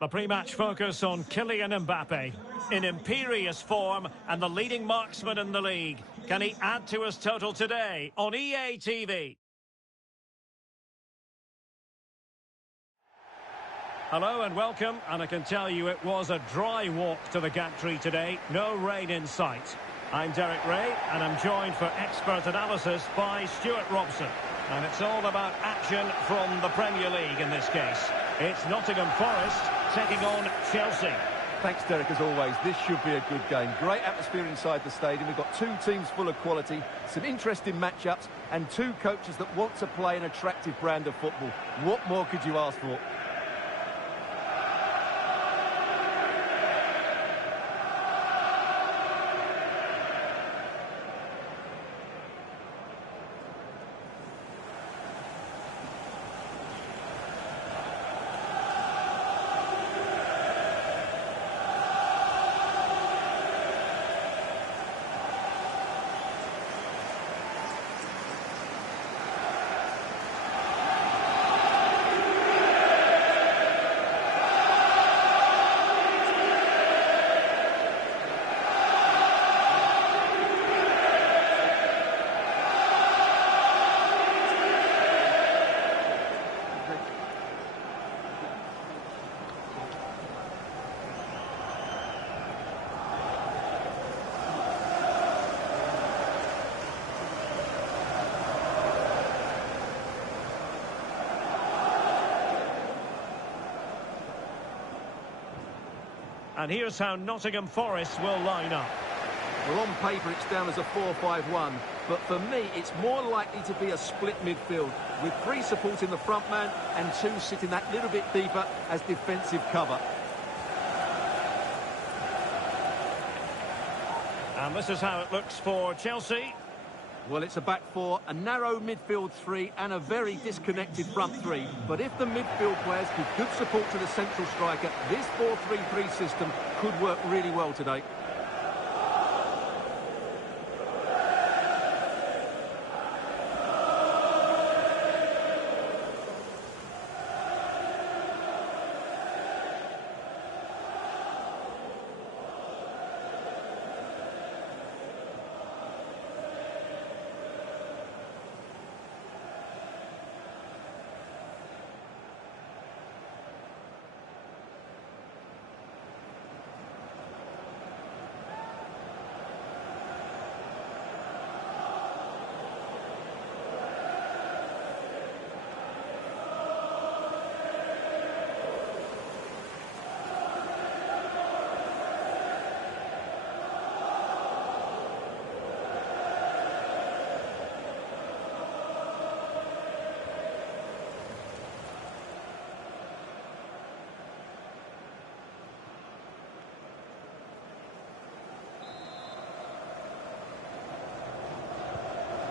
The pre-match focus on Kylian Mbappe. In imperious form and the leading marksman in the league. Can he add to his total today on EA TV? Hello and welcome, and I can tell you it was a dry walk to the gantry today. No rain in sight. I'm Derek Ray, and I'm joined for expert analysis by Stuart Robson. And it's all about action from the Premier League in this case. It's Nottingham Forest taking on Chelsea. Thanks, Derek, as always. This should be a good game. Great atmosphere inside the stadium. We've got two teams full of quality, some interesting matchups, and two coaches that want to play an attractive brand of football. What more could you ask for? And here's how Nottingham Forest will line up. Well, on paper, it's down as a 4-5-1. But for me, it's more likely to be a split midfield, with three supporting the front man and two sitting that little bit deeper as defensive cover. And this is how it looks for Chelsea. Well, it's a back four, a narrow midfield three and a very disconnected front three. But if the midfield players give good support to the central striker, this 4-3-3 system could work really well today.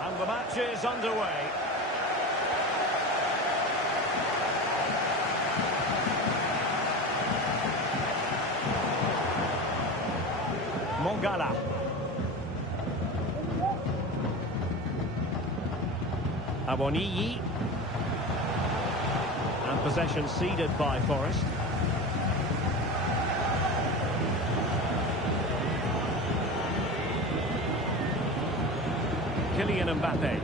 And the match is underway. Mangala. Awoniyi. And possession ceded by Forest. Kylian Mbappe.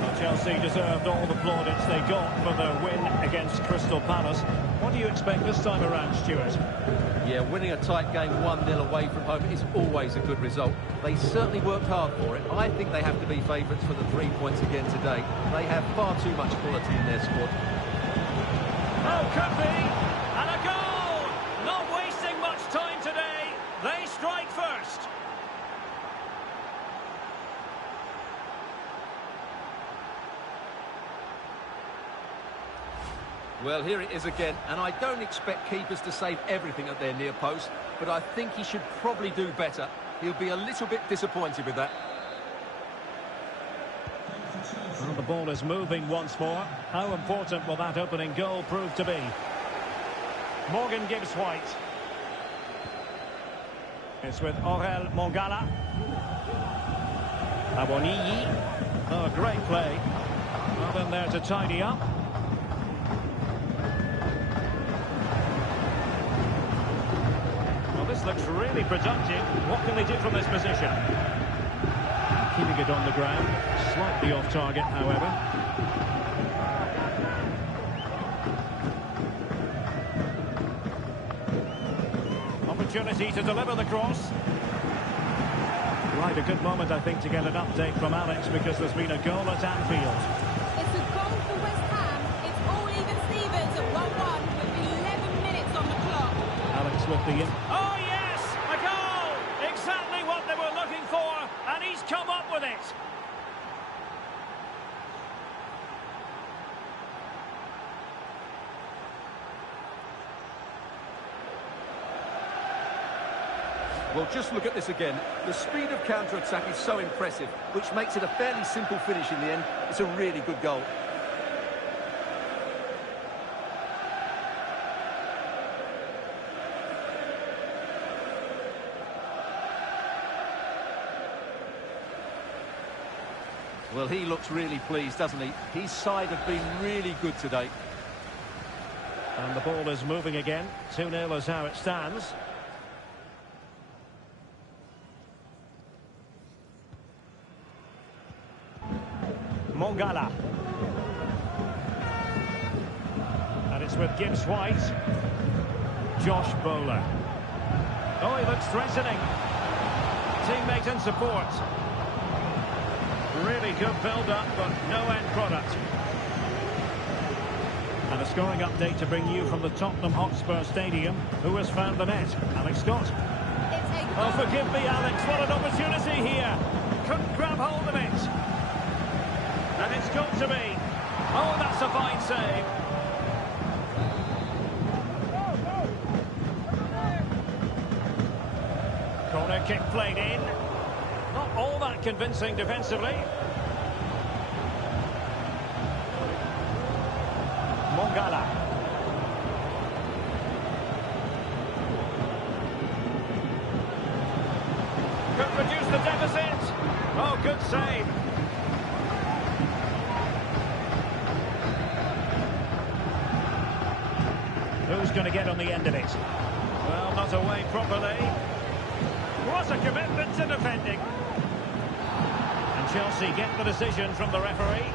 Well, Chelsea deserved all the plaudits they got for their win against Crystal Palace. What do you expect this time around, Stuart? Yeah, winning a tight game 1-0 away from home is always a good result. They certainly worked hard for it. I think they have to be favourites for the 3 points again today. They have far too much quality in their squad. Oh, could be! And a goal! Not wasting much time today. They strike first. Well, here it is again, and I don't expect keepers to save everything at their near post, but I think he should probably do better. He'll be a little bit disappointed with that. Well, the ball is moving once more. How important will that opening goal prove to be? Morgan Gibbs-White. It's with Orel Mangala. Awoniyi. Oh, great play. Well in there to tidy up. Well, this looks really productive. What can they do from this position? Keeping it on the ground. Slightly off target, however. Opportunity to deliver the cross. Right, a good moment, I think, to get an update from Alex, because there's been a goal at Anfield. It's a goal for West Ham. It's all even Stevens at 1-1 with 11 minutes on the clock. Alex with the... Oh, yes! A goal! Exactly what they were looking for, and he's come up with it. Well, just look at this again. The speed of counter-attack is so impressive, which makes it a fairly simple finish in the end. It's a really good goal. Well, he looks really pleased, doesn't he? His side have been really good today. And the ball is moving again. 2-0 is how it stands. Mongala. And it's with Gibbs White. Josh Bowler. Oh, he looks threatening. Teammate and support. Really good build-up, but no end product. And a scoring update to bring you from the Tottenham Hotspur Stadium. Who has found the net? Alex Scott. Oh, forgive me, Alex. What an opportunity here. Couldn't grab hold of it. And it's got to be. Oh, that's a fine save. Corner kick played in. Not all that convincing defensively. Mongala. Could reduce the deficit. Oh, good save. Who's going to get on the end of it? Well, not away properly. What a commitment to defending. And Chelsea get the decision from the referee.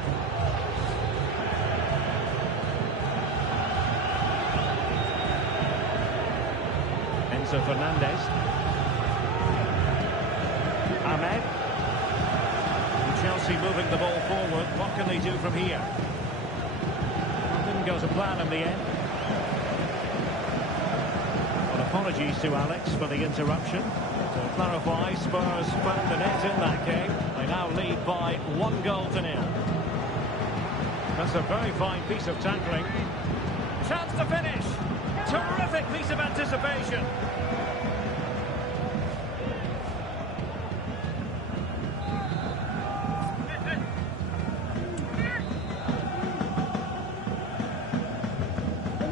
Enzo Fernandez. Ahmed. And Chelsea moving the ball forward. What can they do from here? Well, didn't go to plan in the end. Apologies to Alex for the interruption. To clarify, Spurs found the net in that game. They now lead by 1-0. That's a very fine piece of tackling. Chance to finish. Terrific piece of anticipation.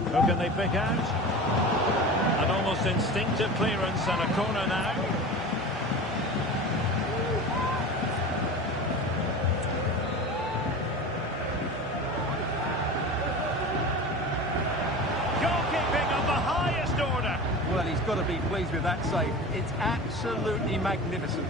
Who can they pick out? Almost instinctive clearance and a corner now. Goalkeeping of the highest order. Well, he's got to be pleased with that save. It's absolutely magnificent.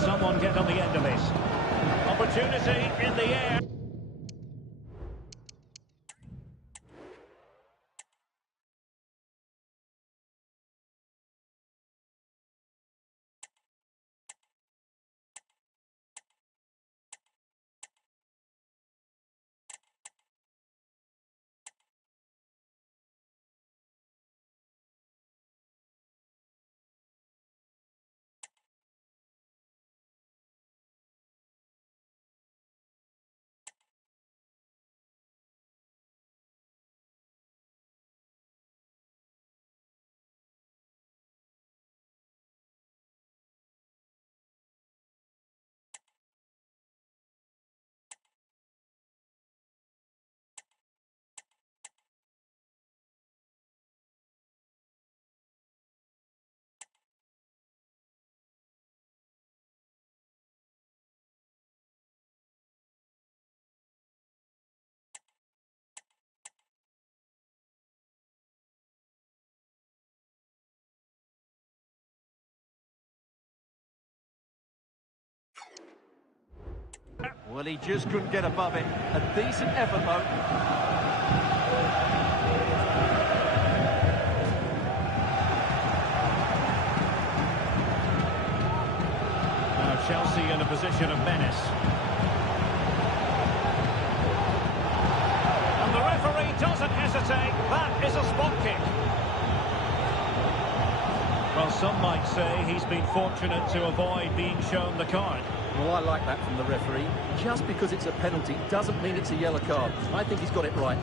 Someone get on the end of this. Opportunity in the air. Well, he just couldn't get above it. A decent effort, though. Now Chelsea in a position of menace. And the referee doesn't hesitate. That is a spot kick. Well, some might say he's been fortunate to avoid being shown the card. Well, I like that from the referee. Just because it's a penalty doesn't mean it's a yellow card. I think he's got it right.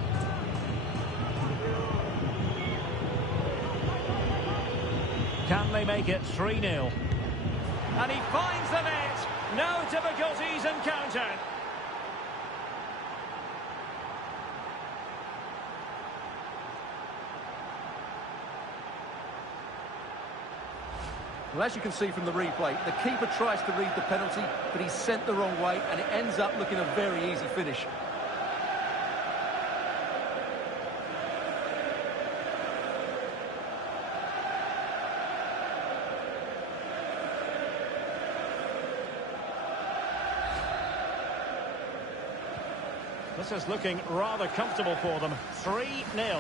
Can they make it 3-0? And he finds the net. No difficulties encountered. Well, as you can see from the replay, the keeper tries to read the penalty, but he's sent the wrong way, and it ends up looking a very easy finish. This is looking rather comfortable for them. 3-0.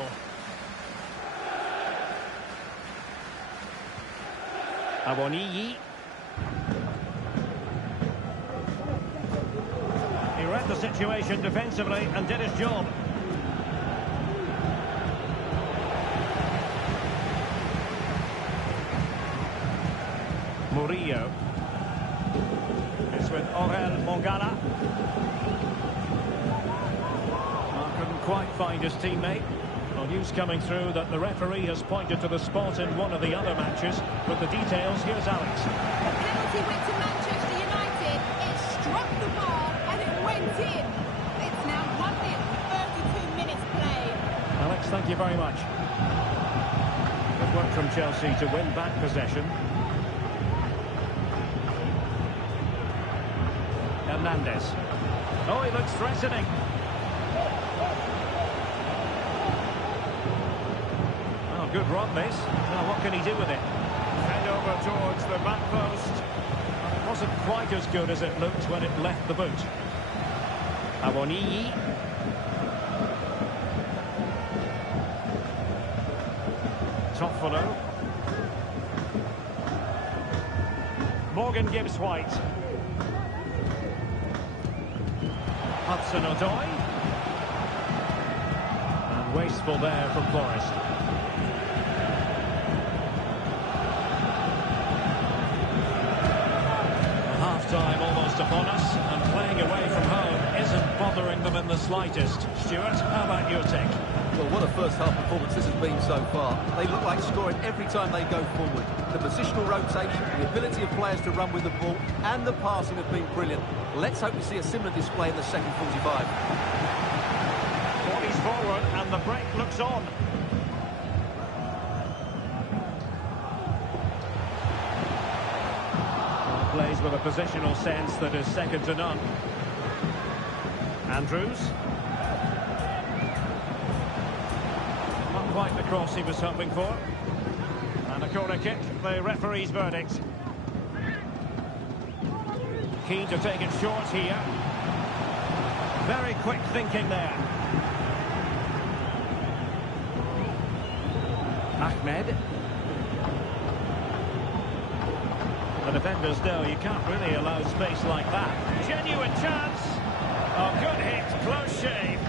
Awoniyi. He read the situation defensively and did his job. Murillo. It's with Orel Mongala. Couldn't quite find his teammate. Well, news coming through that the referee has pointed to the spot in one of the other matches. With the details, here's Alex. The penalty went to Manchester United. It struck the bar and it went in. It's now 1-0 with 32 minutes played. Alex, thank you very much. Good work from Chelsea to win back possession. Hernandez. Oh, he looks threatening. Good run, this. Now, what can he do with it? Head over towards the back post. It wasn't quite as good as it looked when it left the boot. Awoniyi. Toffolo. Morgan Gibbs-White. Hudson-Odoi. And wasteful there from Forest. Time almost upon us, and playing away from home isn't bothering them in the slightest. Stuart, how about your take? Well, what a first-half performance this has been so far. They look like scoring every time they go forward. The positional rotation, the ability of players to run with the ball, and the passing have been brilliant. Let's hope we see a similar display in the second 45. Bodies forward, and the break looks on. Plays with a positional sense that is second to none. Andrews. Not quite the cross he was hoping for. And a corner kick, the referee's verdict. Keen to take it short here. Very quick thinking there. Ahmed. The defenders know you can't really allow space like that. Genuine chance. Oh, good hit, close shave.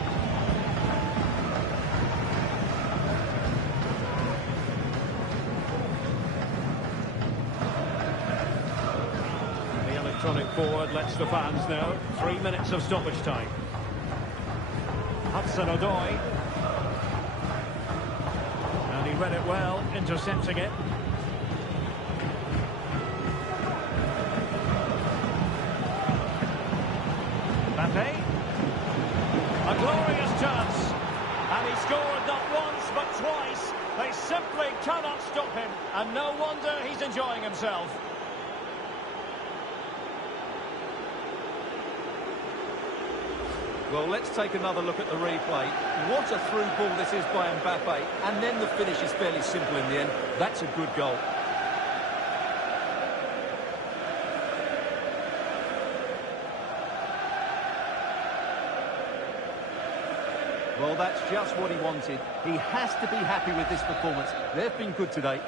The electronic board lets the fans know. 3 minutes of stoppage time. Hudson-Odoi. And he read it well, intercepting it. A glorious chance, and he scored not once but twice. They simply cannot stop him, and no wonder he's enjoying himself. Well, let's take another look at the replay. What a through ball this is by Mbappe, and then the finish is fairly simple in the end. That's a good goal. Well, that's just what he wanted. He has to be happy with this performance. They've been good today.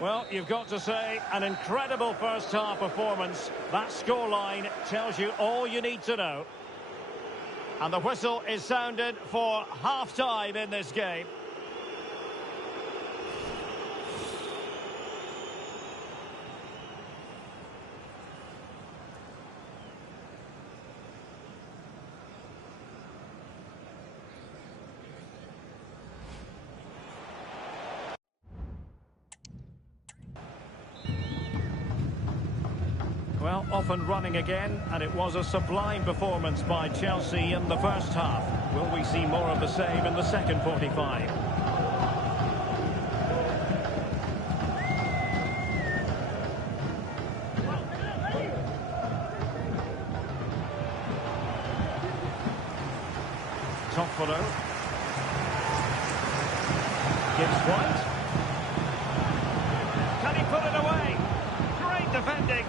Well, you've got to say, an incredible first-half performance. That scoreline tells you all you need to know. And the whistle is sounded for half-time in this game. Well, off and running again, and it was a sublime performance by Chelsea in the first half. Will we see more of the same in the second 45? Toffolo. Gibbs White. Can he put it away? Great defending.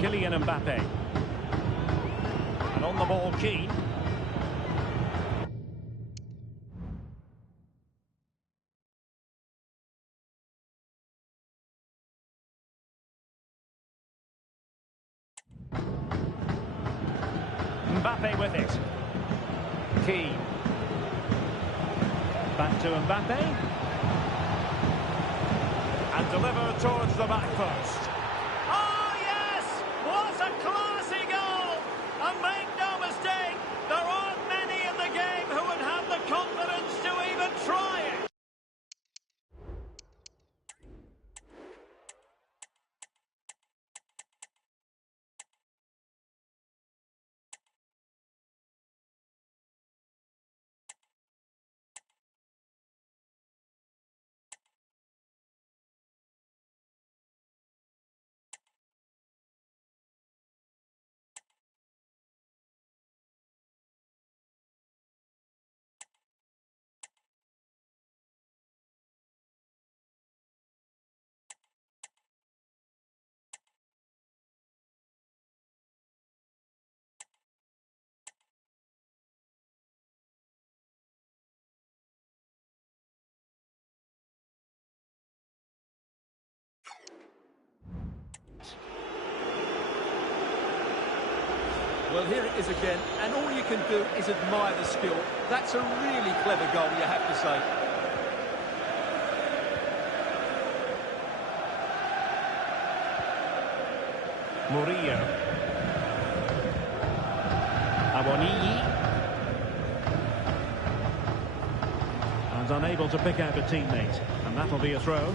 Kylian Mbappe. And on the ball, Keane. Mbappe with it. Keane. Back to Mbappe. And delivered towards the back post. Oh, yes! What a classy goal! And make no mistake, there aren't many in the game who would have the confidence to even try it. Well, here it is again, and all you can do is admire the skill. That's a really clever goal, you have to say. Murillo. Awoniyi. And unable to pick out a teammate. And that'll be a throw.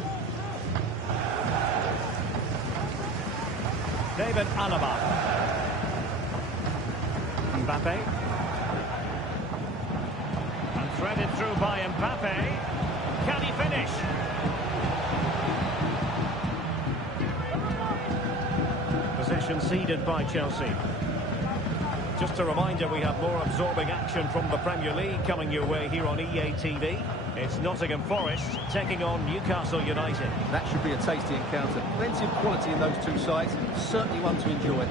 David Alaba. Mbappe. And threaded through by Mbappe. Can he finish? Possession ceded by Chelsea. Just a reminder, we have more absorbing action from the Premier League coming your way here on EA TV. It's Nottingham Forest taking on Newcastle United. That should be a tasty encounter. Plenty of quality in those two sides. Certainly one to enjoy.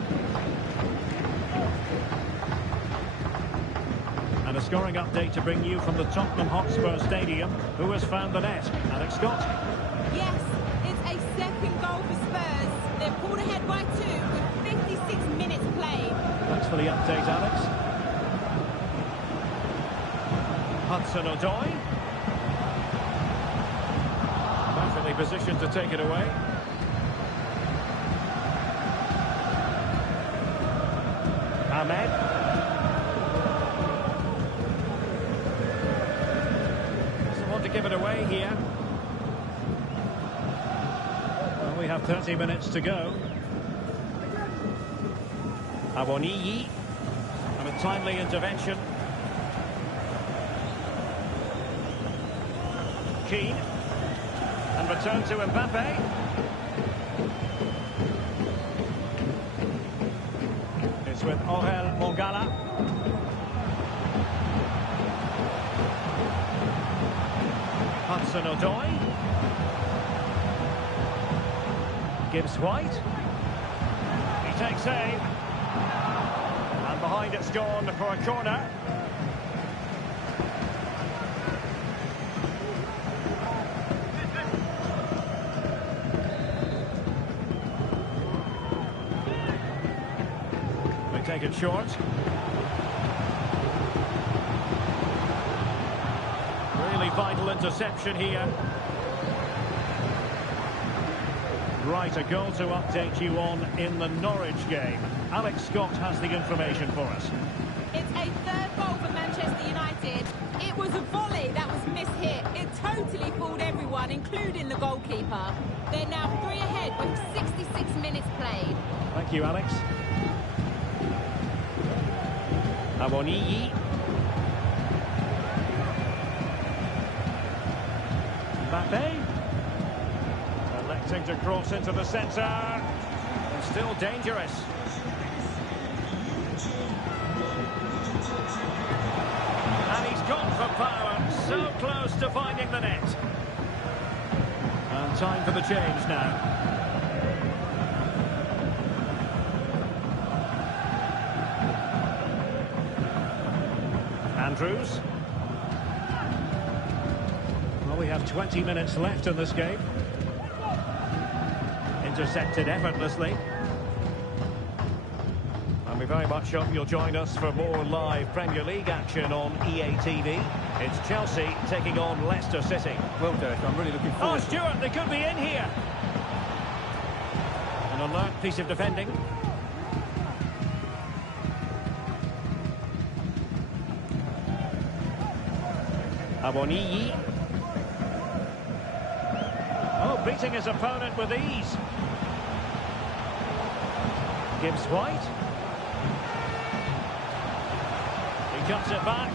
And a scoring update to bring you from the Tottenham Hotspur Stadium. Who has found the net? Alex Scott. Yes, it's a second goal for Spurs. They're pulled ahead by 2 with 56 minutes played. Thanks for the update, Alex. Hudson-Odoi. Perfectly positioned to take it away. Ahmed. To give it away here. Well, we have 30 minutes to go. Awoniyi. And a timely intervention. Keane. And return to Mbappe. It's with Orel Mongala. Hudson-Odoi. Gibbs White. He takes aim. behind it's gone for a corner. They take it short. Really vital interception here. Right, a goal to update you on in the Norwich game. Alex Scott has the information for us. It's a third goal for Manchester United. It was a volley that was mishit. It totally fooled everyone, including the goalkeeper. They're now 3 ahead with 66 minutes played. Thank you, Alex. Awoniyi. Mbappe. Electing to cross into the centre. And still dangerous. And he's gone for power. So close to finding the net. And time for the change now. Andrews. Well, we have 20 minutes left in this game. Intercepted effortlessly. And we very much hope you'll join us for more live Premier League action on EA TV. It's Chelsea taking on Leicester City. Well, Derek, I'm really looking forward. Oh, Stuart, they could be in here. An alert piece of defending. Awoniyi. Oh, beating his opponent with ease. Gibbs White. He cuts it back.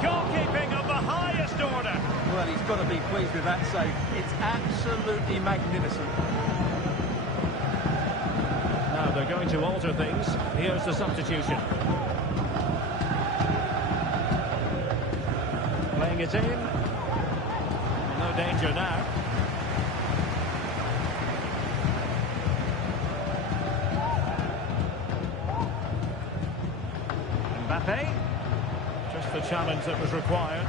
Goalkeeping of the highest order. Well, he's got to be pleased with that save. It's absolutely magnificent. Now they're going to alter things. Here's the substitution. Playing it in. No danger now. Mbappe. Just the challenge that was required.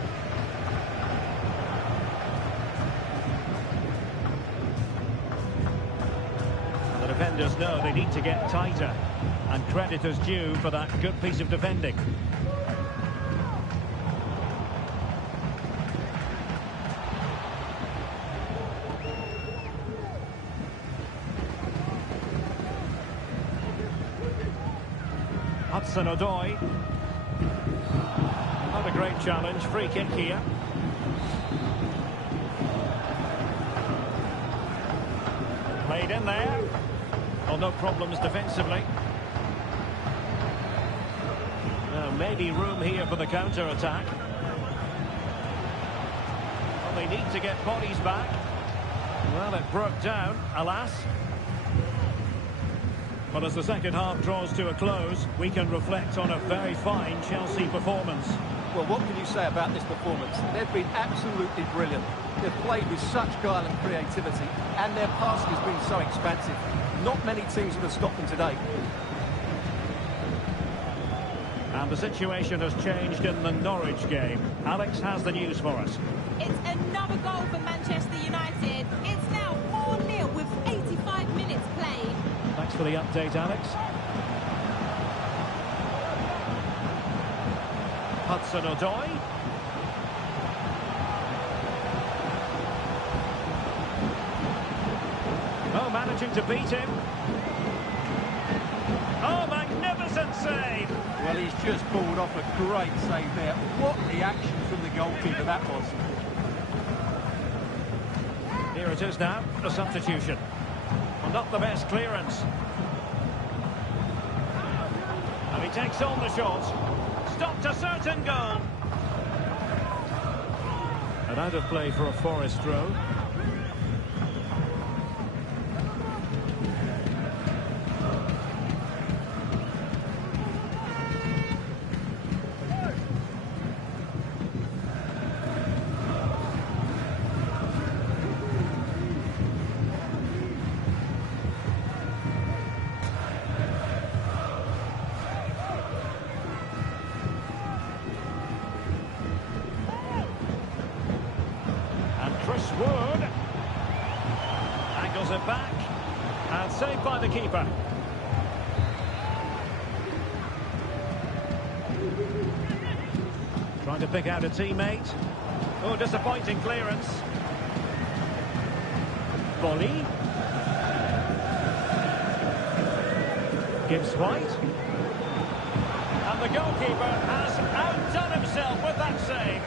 And the defenders know they need to get tighter. And credit is due for that good piece of defending. Hudson-Odoi. Not a great challenge. Free kick here. Played in there. Well, no problems defensively. Now, maybe room here for the counter-attack. Well, they need to get bodies back. Well, it broke down, alas. But as the second half draws to a close, we can reflect on a very fine Chelsea performance. Well, what can you say about this performance? They've been absolutely brilliant. They've played with such guile and creativity, and their passing has been so expansive. Not many teams would have stopped them today. And the situation has changed in the Norwich game. Alex has the news for us. It's another goal for Manchester United. It's now 4-0 with 85 minutes played. Thanks for the update, Alex. Hudson-Odoi. Oh, managing to beat him. Oh, magnificent save. Well, he's just pulled off a great save there. What the action from the goalkeeper that was. Here it is now, the substitution. Well, not the best clearance. And he takes on the shot. Stopped a certain goal. And out of play for a Forest throw. Wood. Angles it back. And saved by the keeper. Trying to pick out a teammate. Oh, disappointing clearance. Volley. Gibbs White. And the goalkeeper has outdone himself with that save.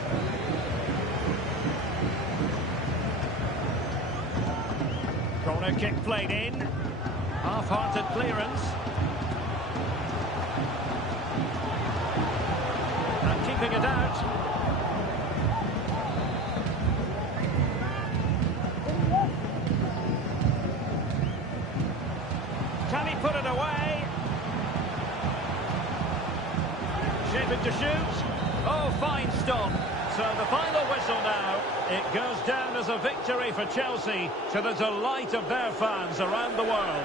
Corner kick played in. Half-hearted clearance. And keeping it out. Can he put it away? Shaping to shoot. Oh, fine stop. So the final whistle now. It goes down as a victory for Chelsea to the delight of their fans around the world.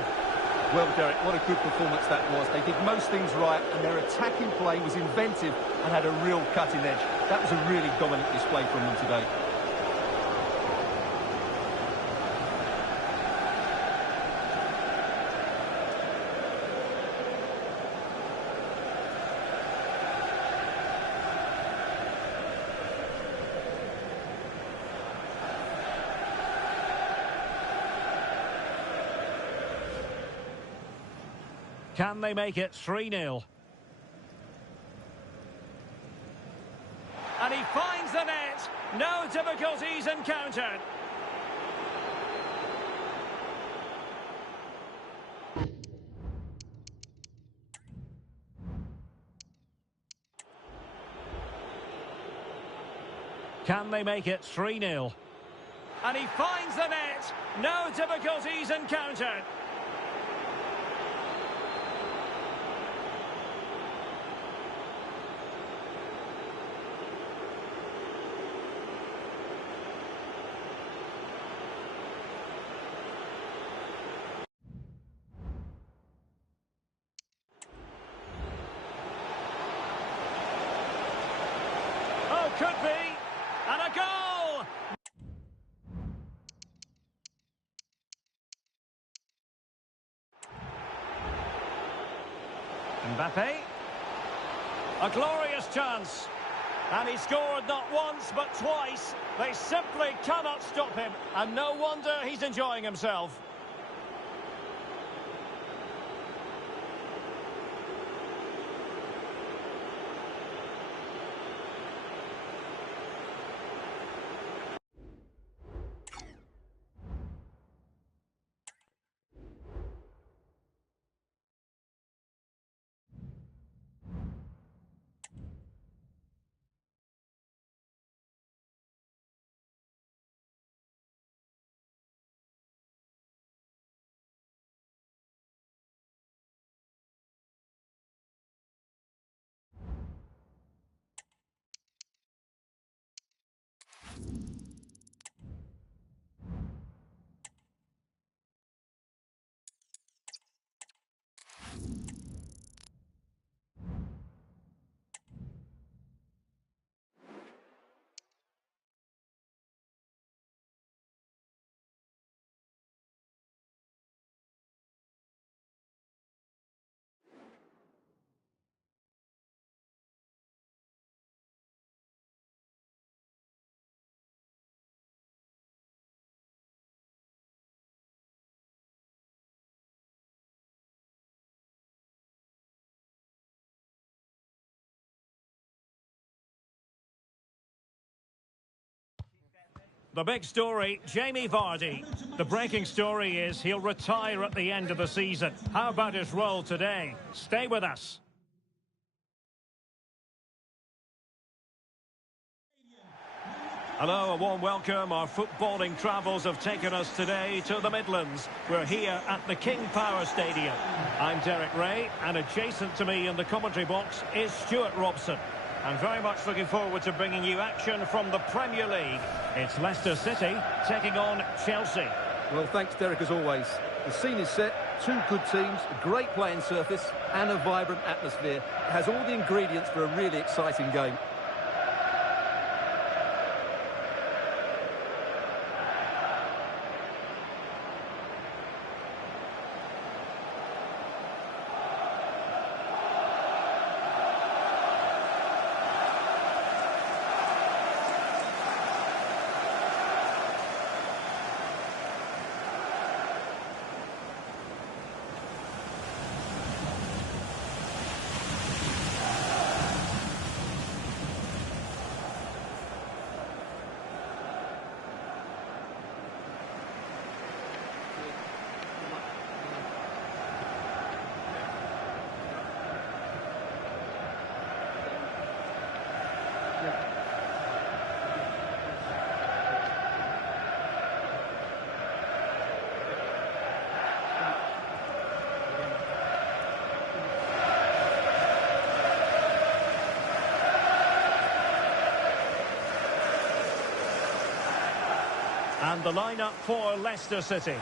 Well, Derek, what a good performance that was. They did most things right, and their attacking play was inventive and had a real cutting edge. That was a really dominant display from them today. Can they make it 3-0? And he finds the net. No difficulties encountered. Can they make it 3-0? And he finds the net. No difficulties encountered. Could be, and a goal! Mbappe. A glorious chance. And he scored not once, but twice. They simply cannot stop him, and no wonder he's enjoying himself. The big story, Jamie Vardy. The breaking story is he'll retire at the end of the season. How about his role today? Stay with us. Hello, a warm welcome. Our footballing travels have taken us today to the Midlands. We're here at the King Power Stadium. I'm Derek Ray, and adjacent to me in the commentary box is Stuart Robson. I'm very much looking forward to bringing you action from the Premier League. It's Leicester City taking on Chelsea. Well, thanks, Derek, as always. The scene is set, two good teams, a great playing surface, and a vibrant atmosphere. It has all the ingredients for a really exciting game. And the lineup for Leicester City.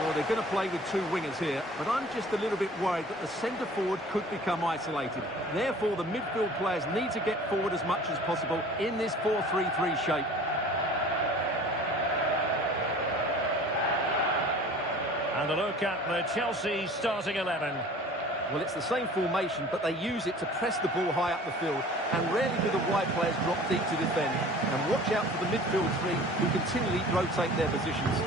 Well, they're going to play with two wingers here, but I'm just a little bit worried that the centre forward could become isolated. Therefore, the midfield players need to get forward as much as possible in this 4-3-3 shape. And a look at the Chelsea starting 11. Well, it's the same formation, but they use it to press the ball high up the field, and rarely do the wide players drop deep to defend. And watch out for the midfield three, who continually rotate their positions.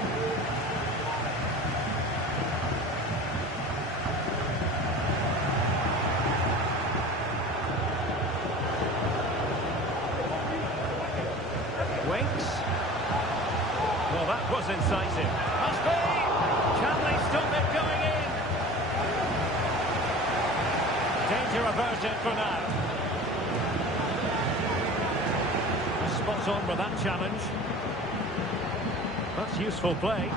Winks. Well, that was incisive. Must be! Can they stop it going in? Danger averted for now. Spot on with that challenge. That's useful play.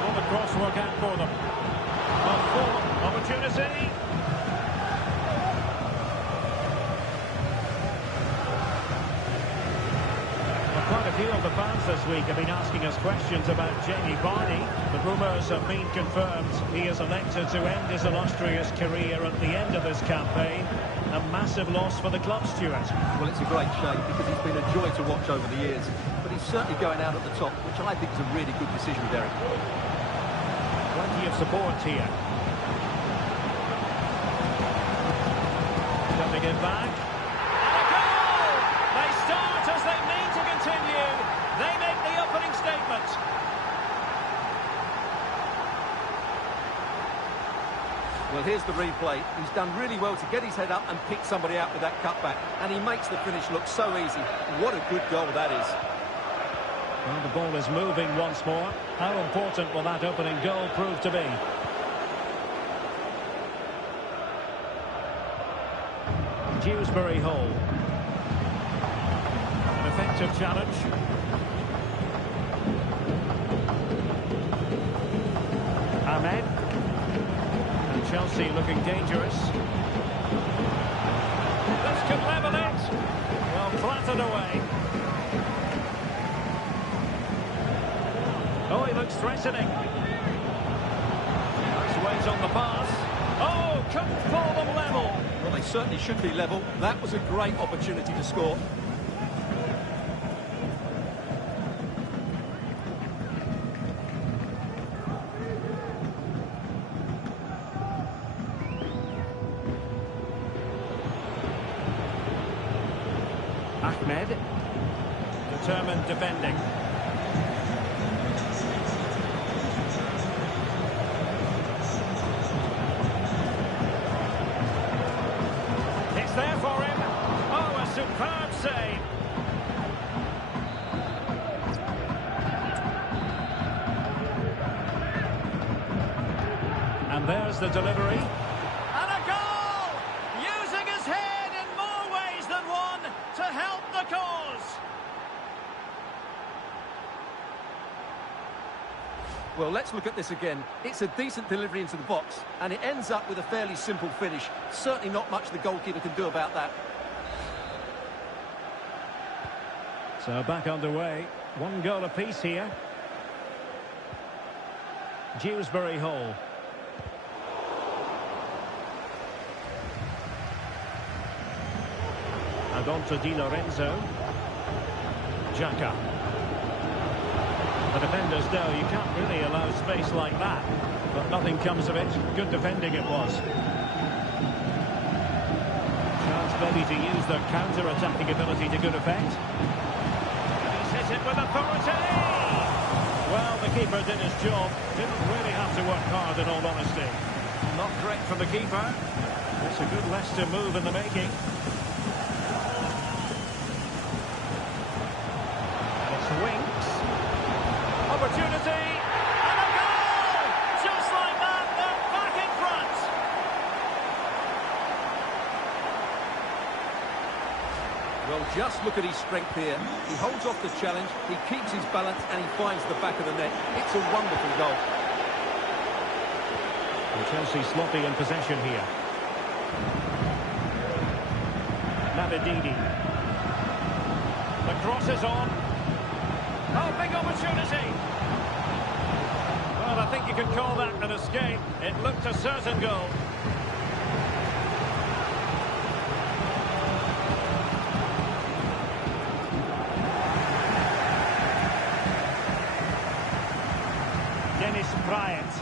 Will the cross work out for them? A full opportunity. Quite a few of the fans this week have been asking us questions about Jamie Vardy. The rumours have been confirmed. He has elected to end his illustrious career at the end of this campaign. A massive loss for the club, Stuart. Well, it's a great shame because he's been a joy to watch over the years. But he's certainly going out at the top, which I think is a really good decision, Derek. Plenty of support here. Jumping it back. They start as they mean to continue. They make the opening statement. Well, here's the replay. He's done really well to get his head up and pick somebody out with that cutback. And he makes the finish look so easy. What a good goal that is. Well, the ball is moving once more. How important will that opening goal prove to be? Dewsbury Hall. Effective challenge. Ahmed. And Chelsea looking dangerous. This could level it. Well, flattened away. Oh, he looks threatening. Nice weight on the pass. Oh, couldn't pull them level. Well, they certainly should be level. That was a great opportunity to score. Ahmed, determined defending. It's there for him. Oh, a superb save. And there's the delivery. And a goal! Using his head in more ways than one to help the cause. Well, let's look at this again. It's a decent delivery into the box, and it ends up with a fairly simple finish. Certainly not much the goalkeeper can do about that. So back underway. One goal apiece here. Dewsbury Hall. And on to Di Lorenzo. Xhaka. The defenders know you can't really allow space like that. But nothing comes of it. Good defending it was. Chance maybe to use their counter-attacking ability to good effect. And he's hit it with authority! Well, the keeper did his job. Didn't really have to work hard, in all honesty. Not correct from the keeper. It's a good Leicester move in the making. Winks. Opportunity. And a goal! Just like that, they're back in front. Well, just look at his strength here. He holds off the challenge, he keeps his balance, and he finds the back of the net. It's a wonderful goal. And Chelsea sloppy in possession here. Navididi. The cross is on. Oh, big opportunity. Well, I think you could call that an escape. It looked a certain goal. Dennis Bryant.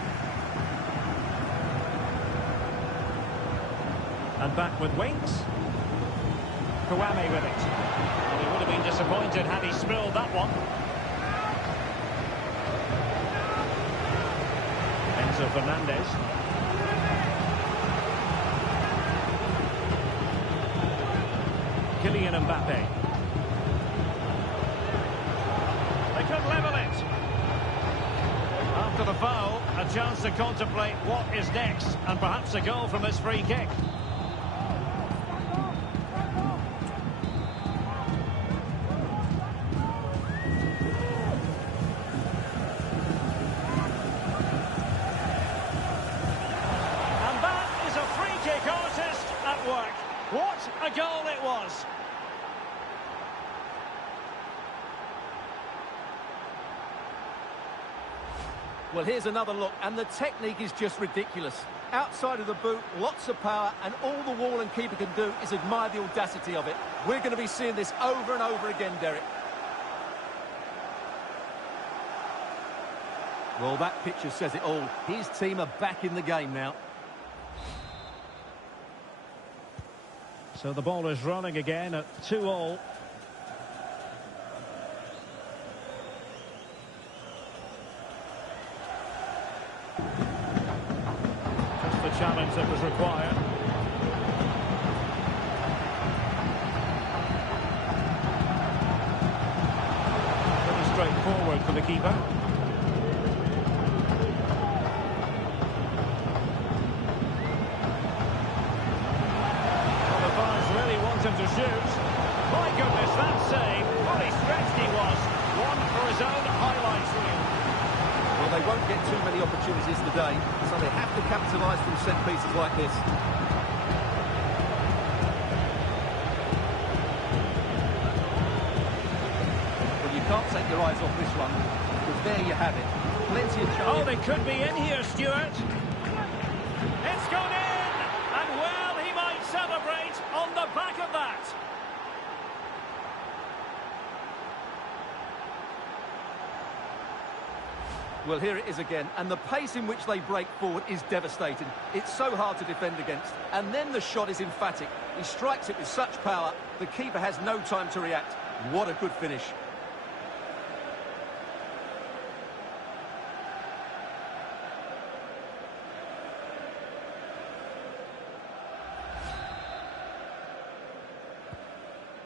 And back with Winks. Kouame with it. Well, he would have been disappointed had he spilled that one. Enzo Fernandez. Kylian Mbappe. They could level it. After the foul, a chance to contemplate what is next, and perhaps a goal from this free kick. What a goal it was! Well, here's another look, and the technique is just ridiculous. Outside of the boot, lots of power, and all the wall and keeper can do is admire the audacity of it. We're going to be seeing this over and over again, Derek. Well, that picture says it all. His team are back in the game now. So the ball is running again at 2-2. Just the challenge that was required. Pretty straightforward for the keeper. Him to shoot. My goodness, that save. Fully stretched he was. One for his own highlights reel. Well, they won't get too many opportunities today, so they have to capitalise from set pieces like this. Well, you can't take your eyes off this one, because there you have it. Plenty of chance. Oh, they could be in here, Stuart. It's gone in! And well, he might celebrate on the back of that. Well, here it is again, and the pace in which they break forward is devastating. It's so hard to defend against. And then the shot is emphatic. He strikes it with such power, the keeper has no time to react. What a good finish.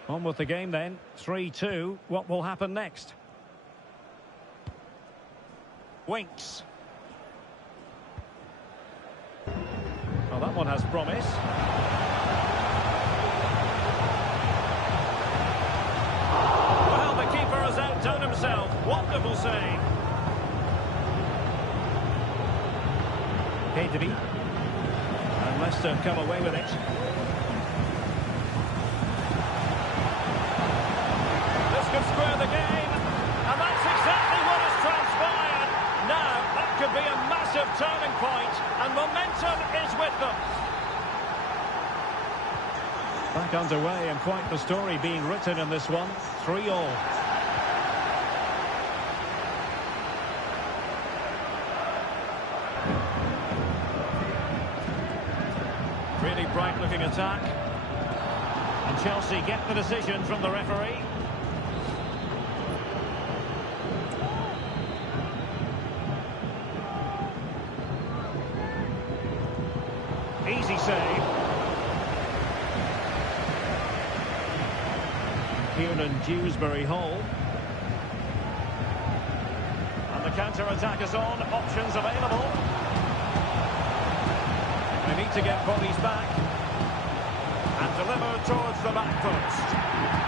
On with the game then. 3-2. What will happen next? Winks. Well, that one has promise. Well, the keeper has outdone himself. Wonderful save. Pedri. And Leicester come away with it. Could square the game, and that's exactly what has transpired. Now, that could be a massive turning point, and momentum is with them. Back underway, and quite the story being written in this one. 3-3. Really bright-looking attack. And Chelsea get the decision from the referee. Easy save. Kieran Dewsbury-Hall. And the counter-attack is on. Options available. They need to get bodies back. And deliver towards the back post.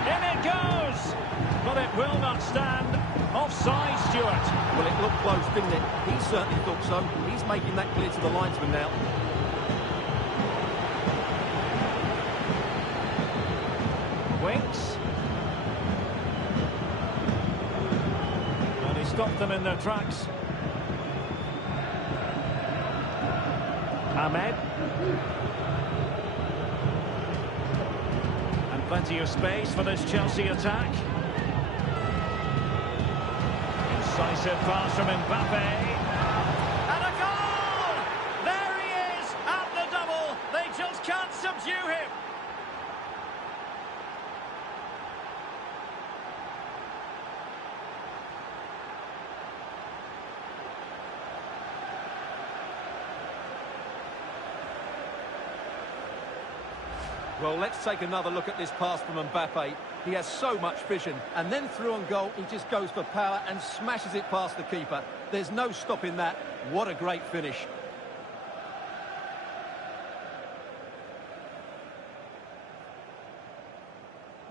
In it goes! But it will not stand. Offside, Stuart. Well, it looked close, didn't it? He certainly thought so. He's making that clear to the linesman now. Winks. stopped them in their tracks. Ahmed. And plenty of space for this Chelsea attack. Incisive pass from Mbappe. And a goal! There he is at the double. They just can't subdue him. Well, let's take another look at this pass from Mbappe. He has so much vision, and then through on goal, he just goes for power and smashes it past the keeper. There's no stopping that. What a great finish.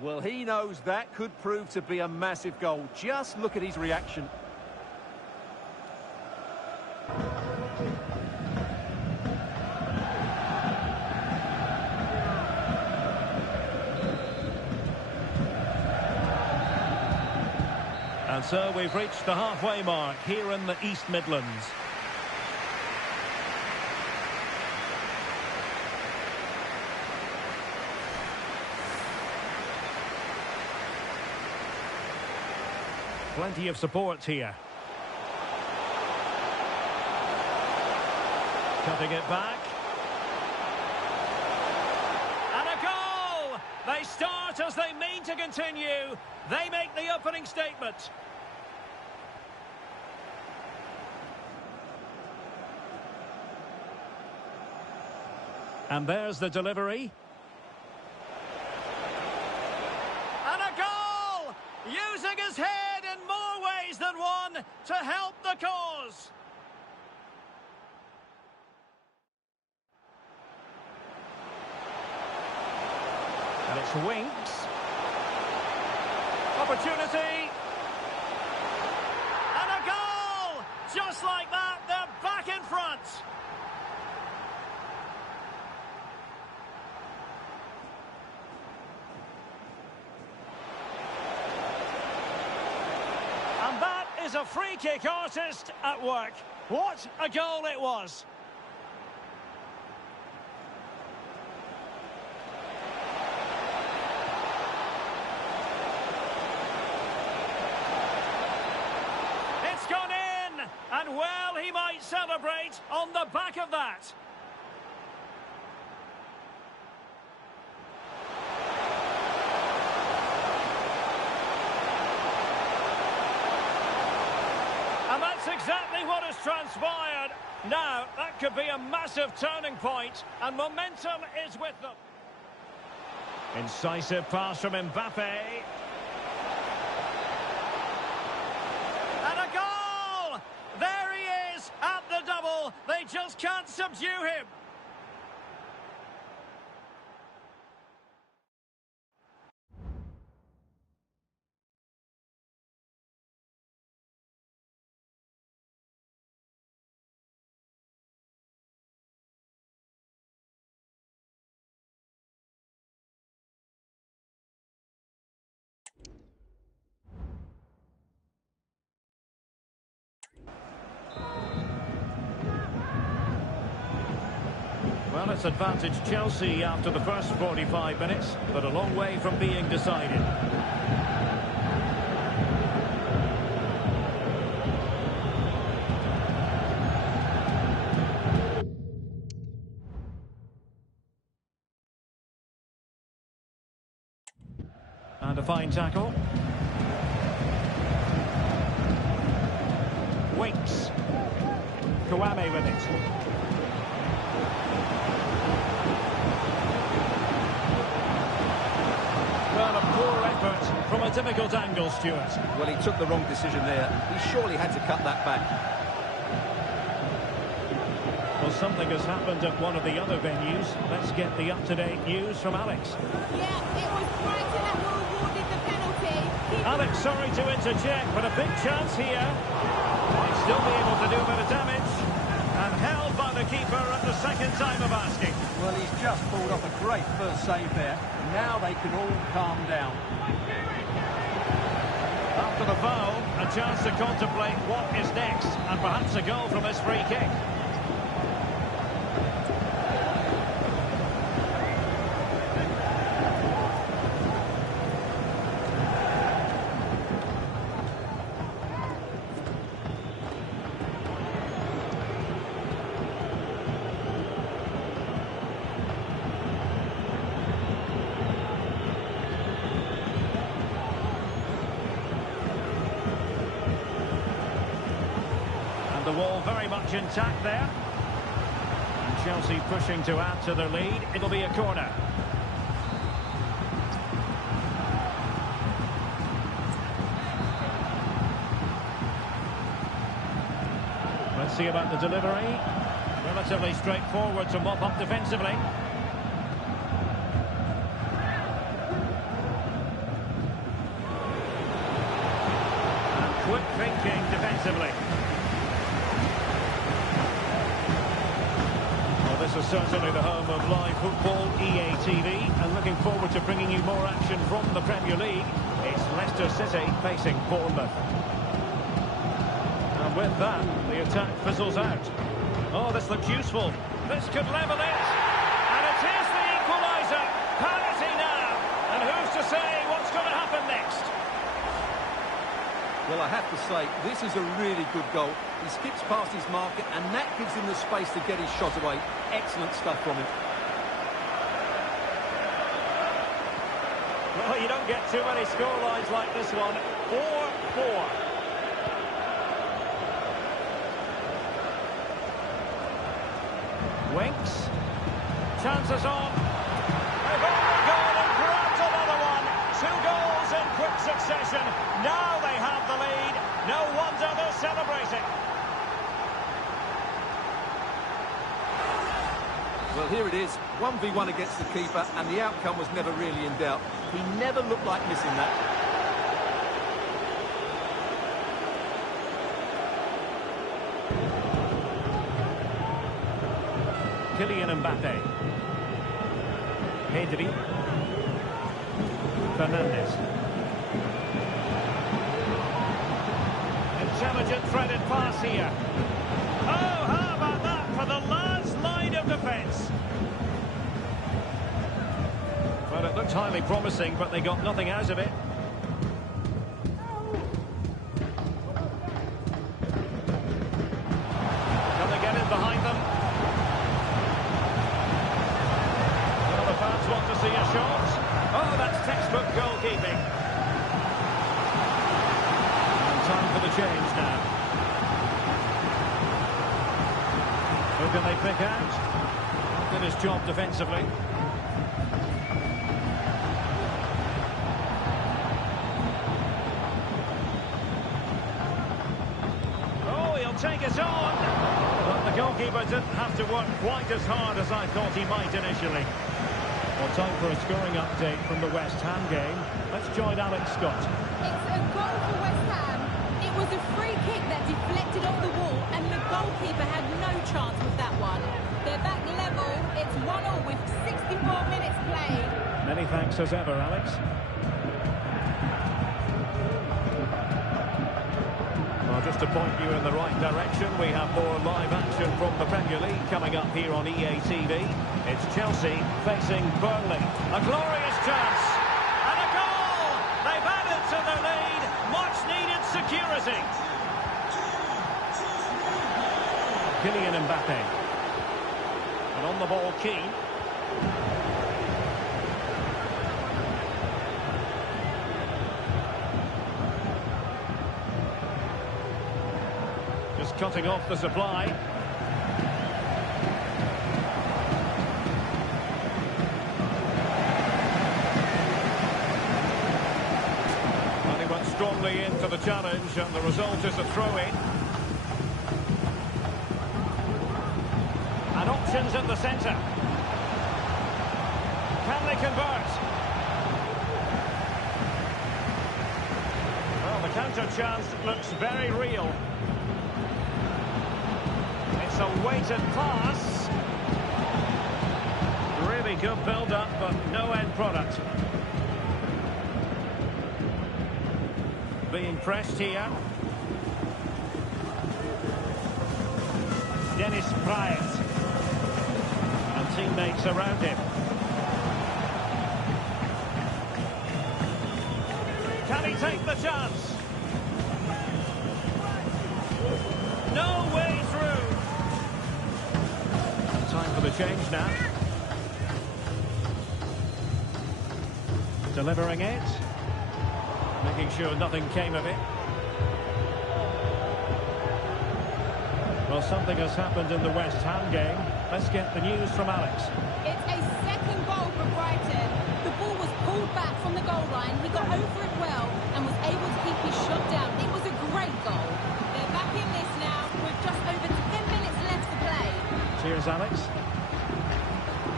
Well, he knows that could prove to be a massive goal. Just look at his reaction. And so we've reached the halfway mark here in the East Midlands. Plenty of support here. Cutting it back. And a goal! They start as they mean to continue. They make the opening statement. And there's the delivery. And a goal! Using his head in more ways than one to help the cause. And it's Winks. Opportunity. And a goal! Just like that, they're back in front. And that is a free kick artist at work. What a goal it was. It's gone in, and well, he might celebrate on the back of that. And that's exactly what has transpired. Now, that could be a massive turning point, and momentum is with them. Incisive pass from Mbappe. And a goal! There he is at the double. They just can't subdue him. Well, it's advantage Chelsea after the first 45 minutes, but a long way from being decided. And a fine tackle. Winks. Kouame with it. Well, a poor effort from a difficult angle, Stuart. Well, he took the wrong decision there. He surely had to cut that back. Well, something has happened at one of the other venues. Let's get the up-to-date news from Alex. Yeah, it was Brighton that were awarded the penalty. Alex, sorry to interject, but a big chance here. Might still be able to do a bit of damage. And held by the keeper at the second time of asking. Well, he's just pulled off a great first save there. Now they can all calm down. After the foul, a chance to contemplate what is next, and perhaps a goal from this free kick. The wall very much intact there. And Chelsea pushing to add to their lead. It'll be a corner. Let's see about the delivery. Relatively straightforward to mop up defensively. And quick thinking defensively. This is certainly the home of live football, EA TV, and looking forward to bringing you more action from the Premier League. It's Leicester City facing Bournemouth. And with that, the attack fizzles out. Oh, this looks useful. This could level it. And it is the equaliser. Parity now. And who's to say what's going to happen next? Well, I have to say, this is a really good goal. He skips past his marker, and that gives him the space to get his shot away. Excellent stuff from him. Well, you don't get too many scorelines like this one. 4-4. Winks. Chances on. They've only gone and grabbed another one. 2 goals in quick succession. Now they have the lead. No wonder they're celebrating. Well, here it is. 1v1 against the keeper, and the outcome was never really in doubt. He never looked like missing that. Kylian Mbappe. Pedri. Fernandes. Intelligent threaded pass here. Oh, how about that for the last line of defence? Well, it looked highly promising, but they got nothing out of it. Can they get in behind them? Well, the fans want to see a shot. Oh, that's textbook goalkeeping. And time for the change now. Who can they pick out? Did his job defensively. Oh, he'll take it on. But the goalkeeper didn't have to work quite as hard as I thought he might initially. Well, time for a scoring update from the West Ham game. Let's join Alex Scott. It's a goal for West Ham. It was a free kick that deflected off the wall, and the goalkeeper had no chance with that one. They're back level. It's 1-1 with 64 minutes played. Many thanks as ever, Alex. Well, just to point you in the right direction, we have more live action from the Premier League coming up here on EA TV. It's Chelsea facing Burnley. A glorious chance. And a goal! They've added to their lead. Much needed security. Kylian Mbappe. And on the ball, Keane. Just cutting off the supply. And he went strongly into the challenge, and the result is a throw-in. And options in the centre. Can they convert? Well, the counter chance looks very real. It's a weighted pass. Really good build-up, but no end product. being pressed here. Dennis Praet. And teammates around him. Can he take the chance? No way through. Time for the change now. Delivering it. Making sure nothing came of it. Well, something has happened in the West Ham game. Let's get the news from Alex. It's a second goal for Brighton. The ball was pulled back from the goal line. He got over it well and was able to keep his shot down. It was a great goal. They're back in this now with just over 10 minutes left to play. Cheers, Alex.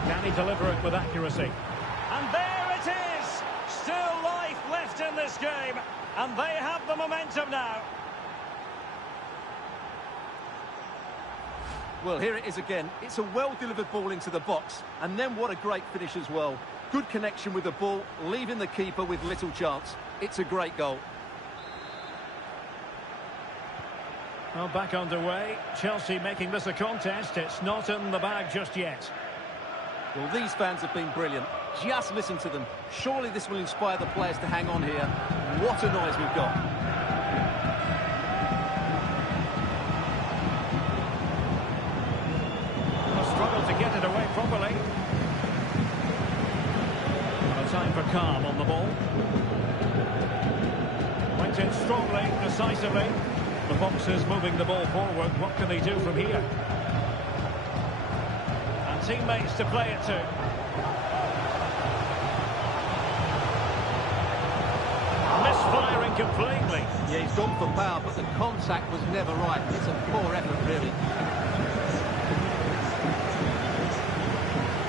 Can he deliver it with accuracy? And there it is! Still life left in this game. And they have the momentum now. Well, here it is again. It's a well-delivered ball into the box. And then what a great finish as well. Good connection with the ball, leaving the keeper with little chance. It's a great goal. Well, back underway. Chelsea making this a contest. It's not in the bag just yet. Well, these fans have been brilliant. Just listen to them. Surely this will inspire the players to hang on here. What a noise we've got. Struggled to get it away properly. A time for calm on the ball. Went in strongly, decisively. The Foxes moving the ball forward. What can they do from here? And teammates to play it to. Misfiring completely. Yeah, he's gone for power, but the contact was never right. It's a poor effort, really.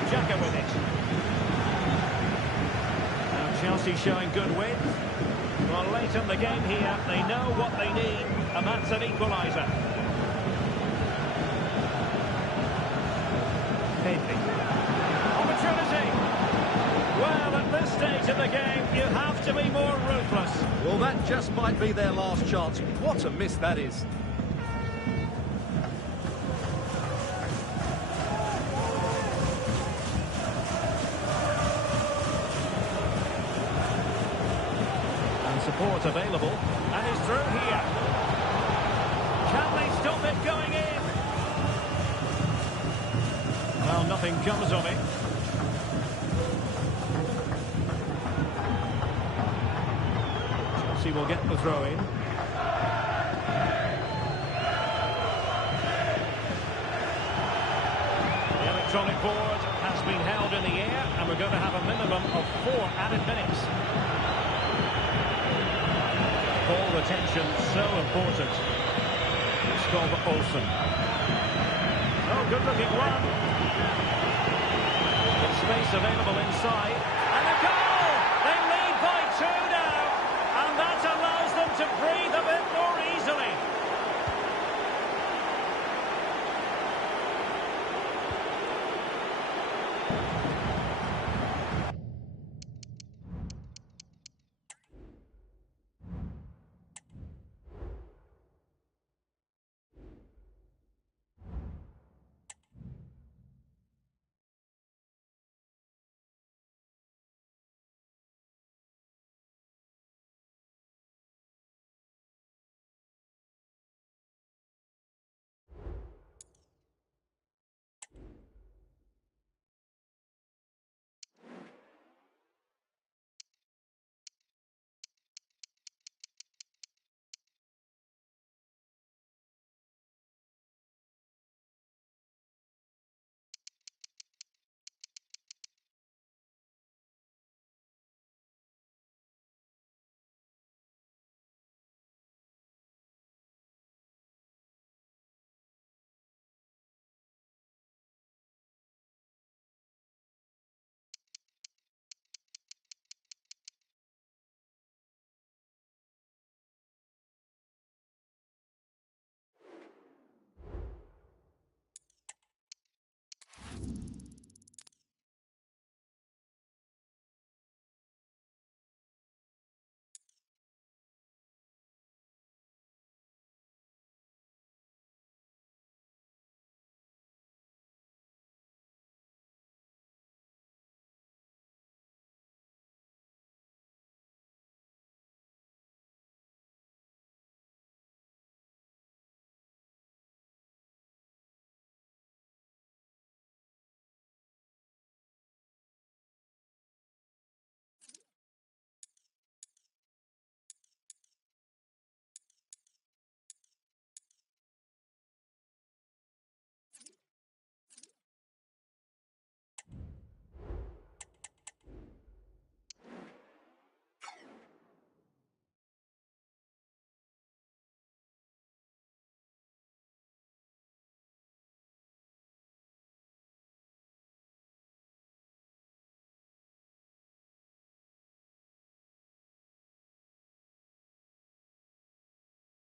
Xhaka with it. Now Chelsea showing good width. Well, late in the game here, they know what they need, and that's an equaliser. Pedri. Opportunity. Well, at this stage of the game, you have to be more ruthless. Well, that just might be their last chance. What a miss that is. Support available, and he's through here. Can they stop it going in? Well, nothing comes of it. Chelsea will get the throw in. The electronic board has been held in the air, and we're going to have a minimum of 4 added minutes. Ball retention so important. It's called Olsen. Oh, good looking one. With space available inside.